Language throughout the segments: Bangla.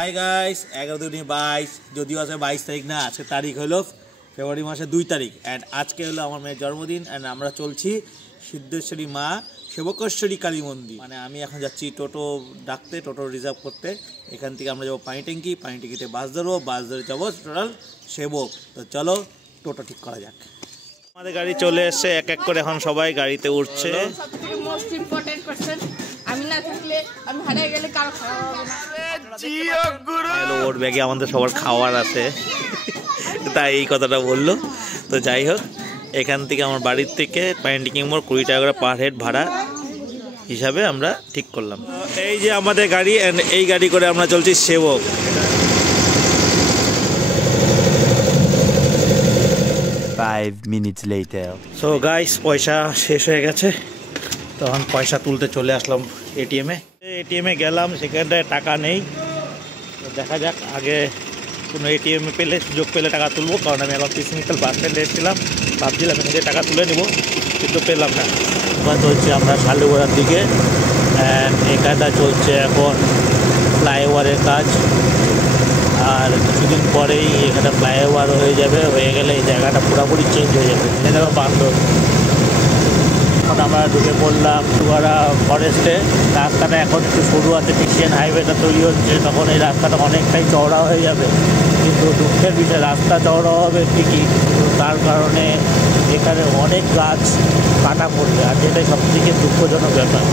হাই গাইস 11/2/22 যদিও আছে 22 তারিখ না, আজকে তারিখ হলো ফেব্রুয়ারি মাসের 2 তারিখ অ্যান্ড আজকে হলো আমার মেয়ের জন্মদিন অ্যান্ড আমরা চলছি সিদ্ধেশ্বরী মা সেবকেশ্বরী কালী মন্দির। মানে আমি এখন যাচ্ছি টোটো ডাকতে, টোটো রিজার্ভ করতে। এখান থেকে আমরা যাবো পানি ট্যাঙ্কিতে বাস ধরবো, বাস ধরে যাবো টোটাল সেবক। তো চলো টোটো ঠিক করা যাক। আমাদের গাড়ি চলে এসছে, এক এক করে এখন সবাই গাড়িতে উঠছে। সবথেকে মোস্ট ইম্পর্টেন্ট কোশ্চেন, আমি না থাকলে, আমি হারিয়ে গেলে কারো খাওয়া হবে না। ওর ব্যাগে আমাদের সবার খাওয়ার আছে, তাই এই কথাটা বললো। তো যাই হোক, এখান থেকে আমার বাড়ির থেকে পাইন্টিকিং মোড় 20 টাকা করে পার হেড ভাড়া হিসাবে আমরা ঠিক করলাম। এই যে আমাদের গাড়ি, এই গাড়ি করে আমরা চলছি সেবক। সো গাইস, পয়সা শেষ হয়ে গেছে, তখন পয়সা তুলতে চলে আসলাম এটিএমে গেলাম, সেখানটায় টাকা নেই। দেখা যাক, আগে কোনো এটিএমে পেলে, সুযোগ পেলে টাকা তুলবো। কারণ আমি এখন পিসমিকাল বাস স্ট্যান্ডে এসেছিলাম, ভাবছিলাম এখান থেকে টাকা তুলে নেবো, কিন্তু পেলাম না। এবার চলছে আমরা শালুগড়ার দিকে, এখানটা চলছে এখন ফ্লাইওভারের কাজ। আর কিছুদিন পরেই এখানে ফ্লাইওভার হয়ে যাবে, হয়ে গেলে এই জায়গাটা পুরোপুরি চেঞ্জ হয়ে যাবে। এটা বান্ধব। এখন আমরা ঢুকে পড়লাম সুগারা ফরেস্টে। রাস্তাটা এখন একটু সরু আছে, টিশিয়ান হাইওয়েটা তৈরি হচ্ছে, তখন এই রাস্তাটা অনেকটাই চওড়া হয়ে যাবে। কিন্তু দুঃখের বিষয়, রাস্তা চওড়া হবে ঠিকই, কিন্তু তার কারণে এখানে অনেক গাছ কাটা পড়বে, আর যেটাই সবথেকে দুঃখজনক ব্যাপার।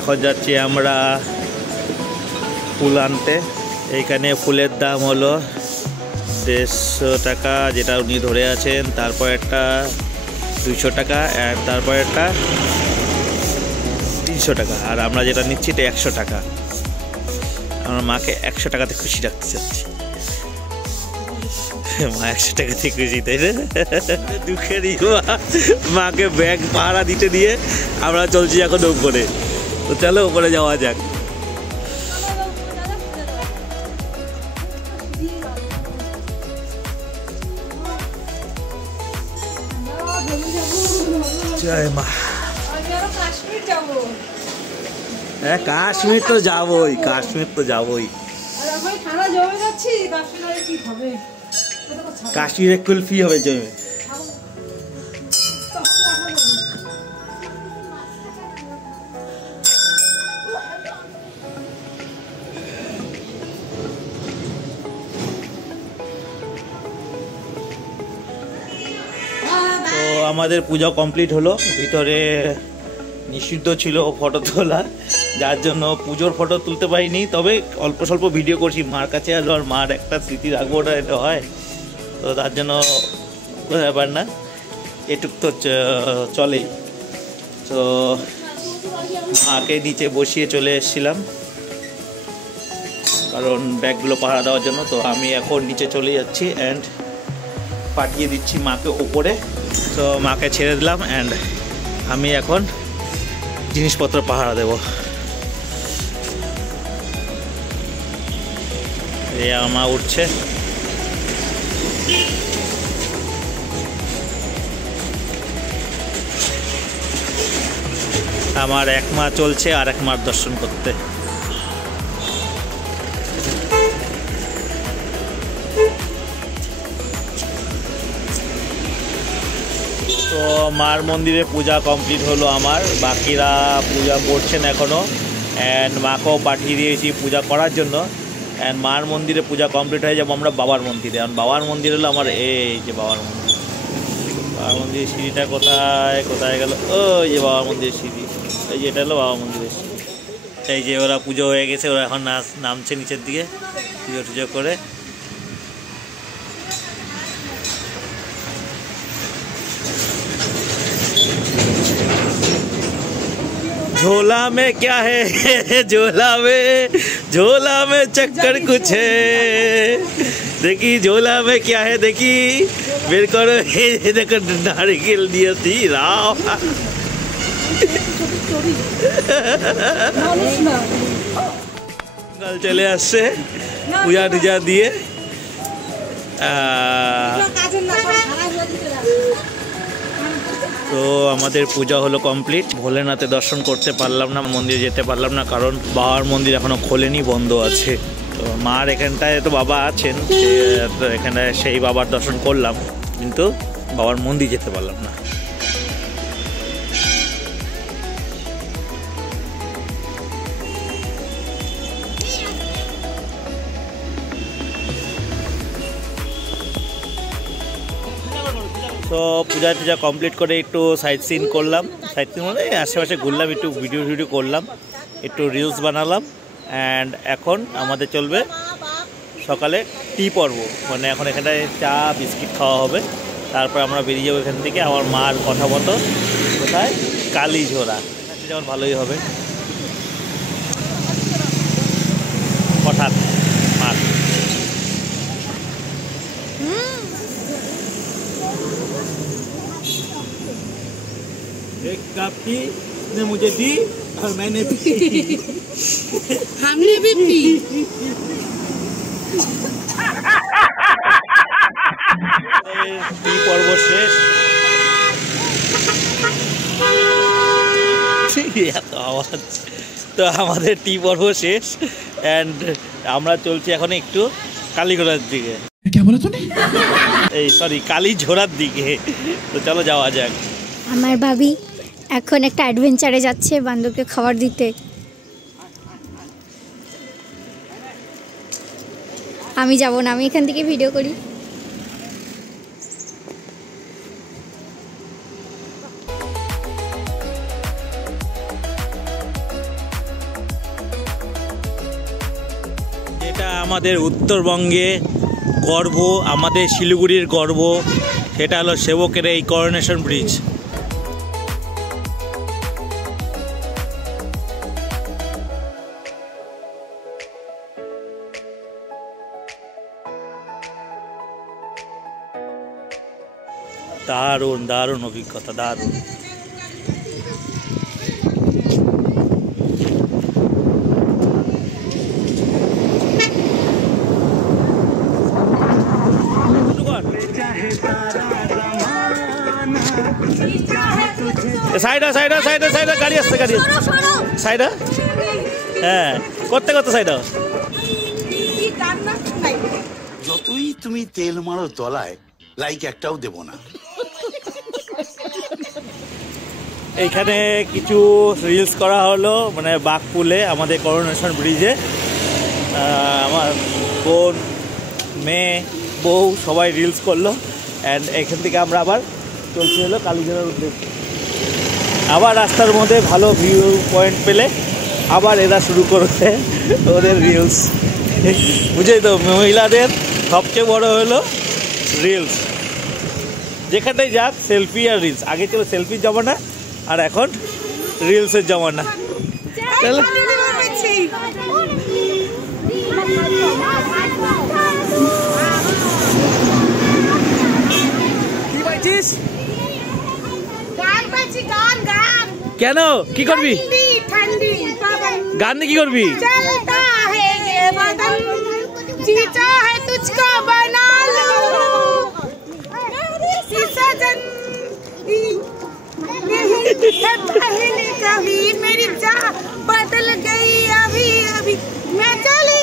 এখন যাচ্ছি আমরা ফুল আনতে। এইখানে ফুলের দাম হলো 150 টাকা, যেটা উনি ধরে আছেন। তারপর একটা 200 টাকা, আর তারপর একটা 300 টাকা, আর আমরা যেটা নিচ্ছি এটা 100 টাকা। আমার মাকে 100 টাকাতে খুশি রাখতে চাচ্ছি। মা 100 টাকাতে খুশি, তাই না? দুঃখেরই মাকে ব্যাগ পাহারা দিতে দিয়ে আমরা চলছি এখন উপরে। তো চলো উপরে যাওয়া যাক। জয় মা। হ্যাঁ, কাশ্মীর তো যাবোই, কাশ্মীরে কুলফি হবে জমে। আমাদের পূজা কমপ্লিট হলো। ভিতরে নিষিদ্ধ ছিল ফটো তোলা, যার জন্য পুজোর ফটো তুলতে পারিনি। তবে অল্প স্বল্প ভিডিও করছি, মার কাছে আসবো, আর মার একটা স্মৃতি রাখবো, ওটা এটা হয়। তো তার জন্য ব্যাপার না, এটুক তো চলেই। তো মাকে নিচে বসিয়ে চলে এসেছিলাম, কারণ ব্যাগগুলো পাহারা দেওয়ার জন্য। তো আমি এখন নিচে চলে যাচ্ছি অ্যান্ড পাঠিয়ে দিচ্ছি মাকে ওপরে। তো মাকে ছেড়ে দিলাম অ্যান্ড আমি এখন জিনিসপত্র পাহারা দেব। এই মা উঠছে। আমার এক মা চলছে আর এক মার দর্শন করতে। তো মার মন্দিরে পূজা কমপ্লিট হলো আমার, বাকিরা পূজা করছেন এখনও। অ্যান্ড মাকেও পাঠিয়ে দিয়েছি পূজা করার জন্য। অ্যান্ড মার মন্দিরে পূজা কমপ্লিট হয়ে যাবো আমরা বাবার মন্দিরে। আর বাবার মন্দির হলো আমার এই যে বাবার মন্দিরের সিঁড়িটা কোথায় গেল? ওই যে বাবার মন্দিরের সিঁড়ি, এই যে এটা হলো বাবার মন্দিরের সিঁড়ি। এই যে ওরা পুজো হয়ে গেছে, ওরা এখন নামছে নিচের দিকে পুজো করে। झोला में क्या है झोला में चक्कर कुछ है देखी झोला में क्या है देखी बेर करो देखो नारिकेल दिए राव कल चले आसছে পূজা টুজা দিয়ে তো আমাদের পূজা হলো কমপ্লিট ভোলেনাথের দর্শন করতে পারলাম না মন্দিরে যেতে পারলাম না কারণ বাবার মন্দির এখনো খোলেনি বন্ধ আছে তো মার এখানটায় তো বাবা আছেন তো এখানে সেই বাবার দর্শন করলাম কিন্তু বাবার মন্দির যেতে পারলাম না তো পূজা টুজা কমপ্লিট করে একটু সাইট সিন করলাম সাইট সিন মানে আশেপাশে ঘুরলাম একটু ভিডিও করলাম একটু রিলস বানালাম অ্যান্ড এখন আমাদের চলবে সকালে টি পর্ব মানে এখন এখানে চা বিস্কিট খাওয়া হবে তারপর আমরা বেরিয়ে যাবো এখান থেকে আমার মার কথা মতো কোথায় কালীঝোড়া যেমন ভালোই হবে হঠাৎ মার एक कप टी ने मुझे दी और मैंने पी हमने भी पी टी पर्व शेष তো আমাদের টি পর্ব শেষ অ্যান্ড আমরা চলছি এখন একটু কালীঘোড়ার দিকে এই সরি কালীঝোড়ার দিকে তো চলো যাওয়া যাক আমার ভাবি এখন একটা অ্যাডভেঞ্চারে যাচ্ছে বান্ধবকে খাবার দিতে আমি যাব না আমি এখান থেকে ভিডিও করি যেটা আমাদের উত্তরবঙ্গে গর্ব আমাদের শিলিগুড়ির গর্ব সেটা হলো সেবকের এই করোনেশন ব্রিজ দারুণ দারুণ অভিজ্ঞতা দারুণ সাইড গাড়ি আসছে সাইড হ্যাঁ করতে সাইড যতই তুমি তেল মারো তলায় লাইক একটাও দেব না এইখানে কিছু রিলস করা হলো মানে বাঘপুলে আমাদের করোনেশন ব্রিজে আমার বোন মেয়ে বউ সবাই রিলস করলো অ্যান্ড এখান থেকে আমরা আবার চলতে হলো কালীঘোড়ার উদ্দেশ্যে আবার রাস্তার মধ্যে ভালো ভিউ পয়েন্ট পেলে আবার এরা শুরু করবে ওদের রিলস বুঝেই তো মহিলাদের সবচেয়ে বড় হলো রিলস যেখানটাই যাক সেলফি আর রিলস আগে ছিল সেলফির জমানা আর এখন রিলসের জমানা চলো কি বলছিস কেন কি করবি গান কি করবি जीता है तुझको बना लो सजन पहले कभी मेरी चाह बदल गई अभी अभी मैं चली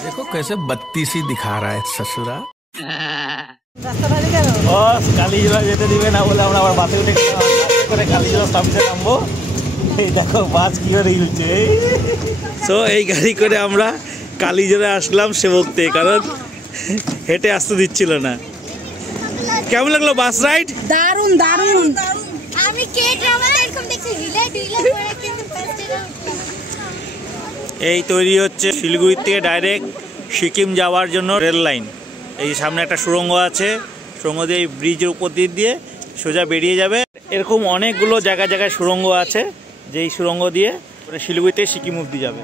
देखो कैसे बत्तीसी दिखा रहा है ससुरा কালীঝোড়া যেতে দিবে না বলে আমরা আবার বাসে উঠে করে কালীঝোড়া স্টপেজে নামবো এই দেখো বাস কি করে হিলছে সো এই গাড়ি করে আমরা কালীঝোড়া আসলাম সেবকতে কারণ হেঁটে আসতে দিচ্ছিল না কেমন লাগলো বাস রাইড দারুণ দারুণ আমি কে ড্রামা এরকম দেখছি রিলে ডিলে করে কিন্তু এই তৈরি হচ্ছে শিলিগুড়ি থেকে ডাইরেক্ট সিকিম যাওয়ার জন্য রেল লাইন। এই সামনে একটা সুড়ঙ্গ আছে, সুড়ঙ্গ দিয়ে ব্রিজের উপর দিয়ে সোজা বেরিয়ে যাবে। এরকম অনেকগুলো জায়গায় জায়গায় সুড়ঙ্গ আছে, যেই সুড়ঙ্গ দিয়ে শিলিগুড়িতে সিকিম অব্দি যাবে।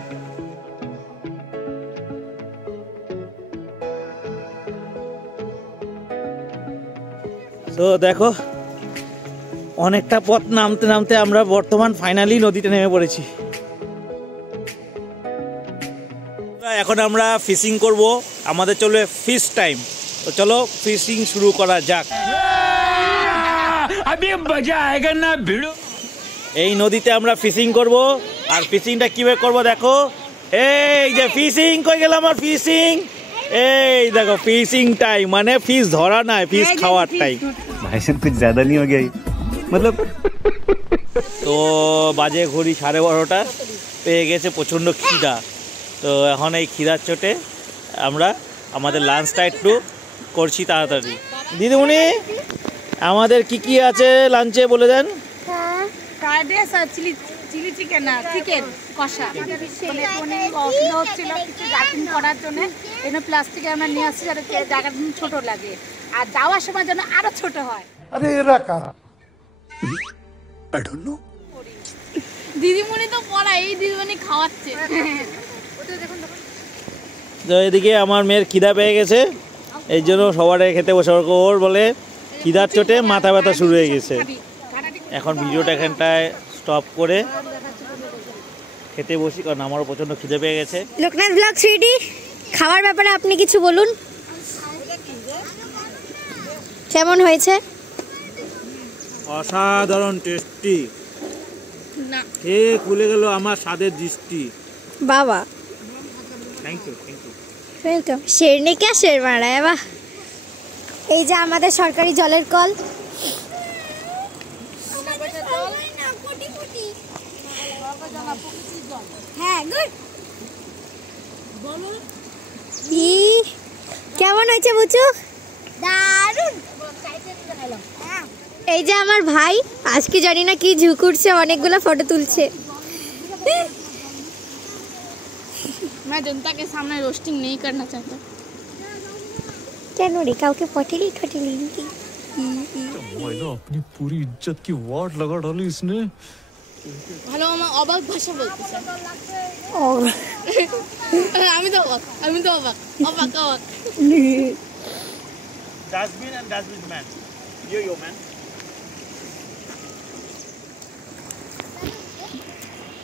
তো দেখো অনেকটা পথ নামতে নামতে আমরা বর্তমান ফাইনালি নদীতে নেমে পড়েছি। এখন আমরা ফিশিং করব, আমাদের চলবে ফিশ টাইম। তো চলো ফিশিং শুরু করা যাক। এই নদীতে আমরা ফিশিং করব, আর ফিশিংটা কিভাবে করব দেখো। এই যে ফিশিং কই গেল আমার ফিশিং, এই দেখো ফিশিং টাইম মানে ফিশ ধরা না, ফিশ খাওয়ার টাইম। भाई साहब कुछ ज्यादा नहीं हो गया मतलब। তো বাজে ঘড়ি 12:30, পেয়ে গেছে প্রচণ্ড খিদা। তো এখন এই খিদার চোটে আমরা আমাদের লাঞ্চটা একটু করছি তাড়াতাড়ি। দিদিমণি আমাদের কি কি আছে লাঞ্চে বলে দেন। ফ্রাইড রাইস আর চিলি চিকেন আর চিকেন কষা। অসুবিধা হচ্ছিল কিছু জার্কিং করার জন্য, এনে প্লাস্টিকে আমরা নিয়ে আসছি যাতে জায়গাটা ছোট লাগে, আর যাওয়ার সময় যেন আরো ছোট হয়। আরে এরা কারা? I don't know. দিদিমণি তো পড়া, এই দিদিমণি খাওয়াচ্ছে। তো এদিকে আমার মেয়ের খিদা পেয়ে গেছে, এই জন্য সবার খেতে বসে। ওর বলে খিদার চোটে মাথা ব্যথা শুরু হয়ে গেছে। এখন ভিডিওটা এখানটায় স্টপ করে খেতে বসি, কারণ আমারও প্রচণ্ড খিদে পেয়ে গেছে। লোকনাথ ব্লগ 3D খাওয়ার ব্যাপারে আপনি কিছু বলুন, কেমন হয়েছে? অসাধারণ টেস্টি, খেয়ে খুলে গেল আমার স্বাদের দৃষ্টি। বাবা thank you thank you. Welcome. শেরনি কে শের মারায় বাহ। এই যে আমাদের সরকারি জলের কল। হ্যাঁ গুড। কেমন হয়েছে বুচু? দারুণ। এই যে আমার ভাই আজকে জানি না কি ঝুঁকুরছে, অনেকগুলো ফটো তুলছে। मैं जनता के सामने रोस्टिंग नहीं करना चाहता। কেন রে, কাউকে পটেলি ঠটেলি নাকি? अपनी पूरी इज्जत की वाट लगा डाली इसने। ভালো আমার অবাক ভাষা বলতেছে। ও আমি তো অবাক, আমি তো অবাক অবাক অবাক। Dustbin and dustbin man, yo man.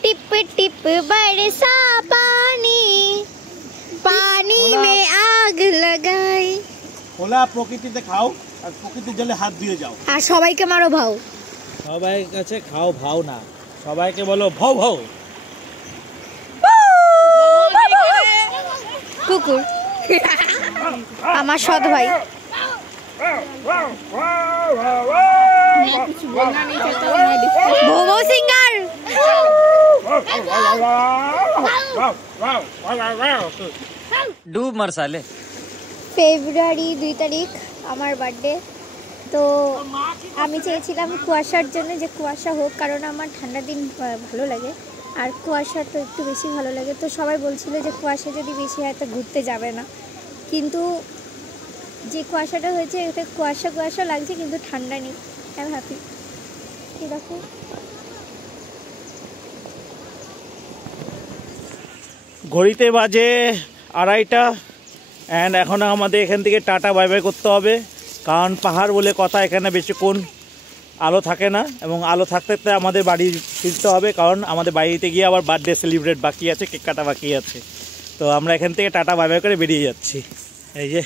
टिप टिप बरसा पानी, पानी में आग लगाई। খোলা প্রকৃতিতে খাও আর প্রকৃতির জলে হাত দিয়ে যাও। আর সবাইকে মারো ভাও। সবাই কাছে খাও ভাও না, সবাইকে বলো ভাও ভাও। কুকুর আমার সৎ ভাই। मैं कुछ बोलना नहीं चाहता हूँ, मैं डिस्कस। ভোভো সিঙ্গার। ডুব মার সালে। ফেব্রুয়ারি 2 তারিখ আমার বার্থডে। তো আমি চেয়েছিলাম কুয়াশার জন্য যে কুয়াশা হোক, কারণ আমার ঠান্ডা দিন ভালো লাগে আর কুয়াশা তো একটু বেশি ভালো লাগে। তো সবাই বলছিল যে কুয়াশা যদি বেশি হয় তো ঘুরতে যাবে না, কিন্তু যে কুয়াশাটা হয়েছে এটা কুয়াশা কুয়াশা লাগছে কিন্তু ঠান্ডা নেই। I am happy. কি দেখো ঘড়িতে বাজে 2:30 অ্যান্ড এখন আমাদের এখান থেকে টাটা বাই বাই করতে হবে, কারণ পাহাড় বলে কথা, এখানে বেশিক্ষণ আলো থাকে না, এবং আলো থাকতে থাকতে আমাদের বাড়ি ফিরতে হবে, কারণ আমাদের বাড়িতে গিয়ে আবার বার্থডে সেলিব্রেট বাকি আছে, কেক কাটা বাকি আছে। তো আমরা এখান থেকে টাটা বাই বাই করে বেরিয়ে যাচ্ছি। এই যে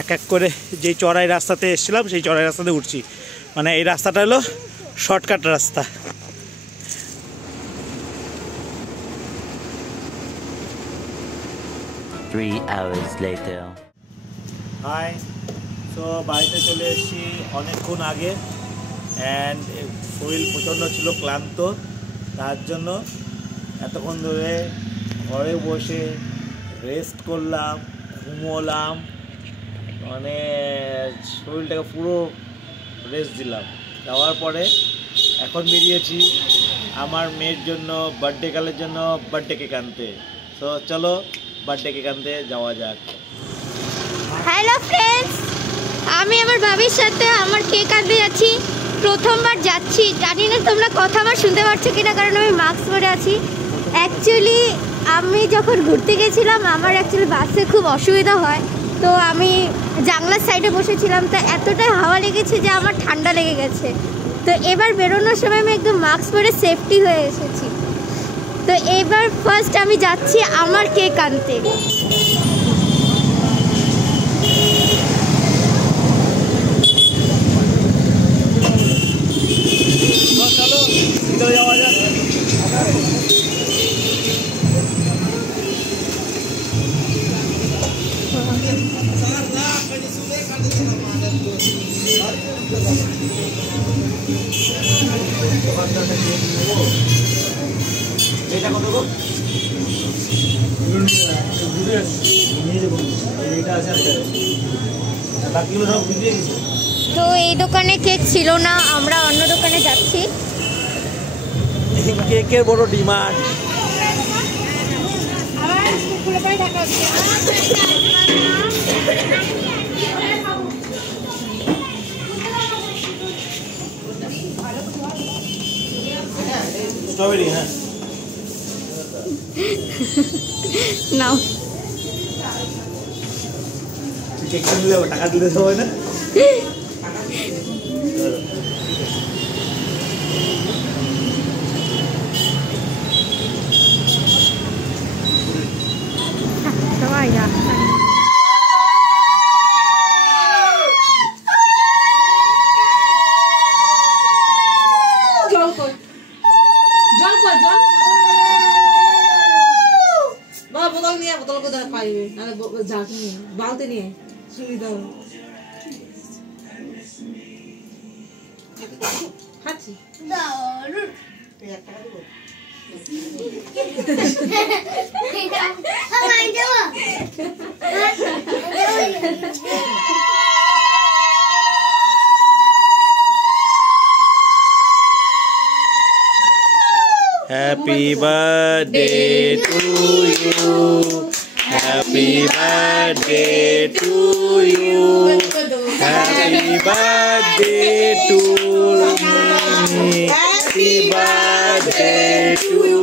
এক এক করে যেই চড়াই রাস্তাতে এসেছিলাম সেই চড়াই রাস্তাতে উঠছি, মানে এই রাস্তাটা হলো শর্টকাট রাস্তা। হাই, তো বাড়িতে চলে এসেছি অনেকক্ষণ আগে, অ্যান্ড শরীর প্রচণ্ড ছিল ক্লান্ত, তার জন্য এতক্ষণ ধরে ঘরে বসে রেস্ট করলাম, ঘুমোলাম, মানে শরীরটাকে পুরো রেস্ট দিলাম। দেওয়ার পরে এখন বেরিয়েছি আমার মেয়ের জন্য বার্থডে গার্লের জন্য বার্থডে কেক আনতে। তো চলো বার্থডে কেক আনতে যাওয়া যাক। হ্যালো ফ্রেন্ডস, আমি আমার ভাবির সাথে আমার কেক আনতে যাচ্ছি। প্রথমবার যাচ্ছি, জানি না তোমরা কথা আমার শুনতে পাচ্ছ কিনা, কারণ আমি মাস্ক পরে আছি। অ্যাকচুয়ালি আমি যখন ঘুরতে গেছিলাম আমার বাসে খুব অসুবিধা হয়, তো আমি জানলার সাইডে বসেছিলাম, তো এতটাই হাওয়া লেগেছে যে আমার ঠান্ডা লেগে গেছে। তো এবার বেরোনোর সময় আমি একদম মাস্ক পরে সেফটি হয়ে এসেছি। তো এবার ফার্স্ট আমি যাচ্ছি আমার কেক আনতে। চলো ভিতরে যাওয়া যাক। তো এই দোকানে কেক ছিল না, আমরা অন্য দোকানে যাচ্ছি। কেকের বড় ডিমান্ড। স্ট্রবেরি, হ্যাঁ নাও। কেকটা নিলে টাকা দিতে হবে না? বোতল কোথায় পাইবে, বালতি নিয়ে সুবিধা হবে। খাচ্ছি Happy birthday to you. Happy birthday to you. Happy birthday to me. Happy birthday to you.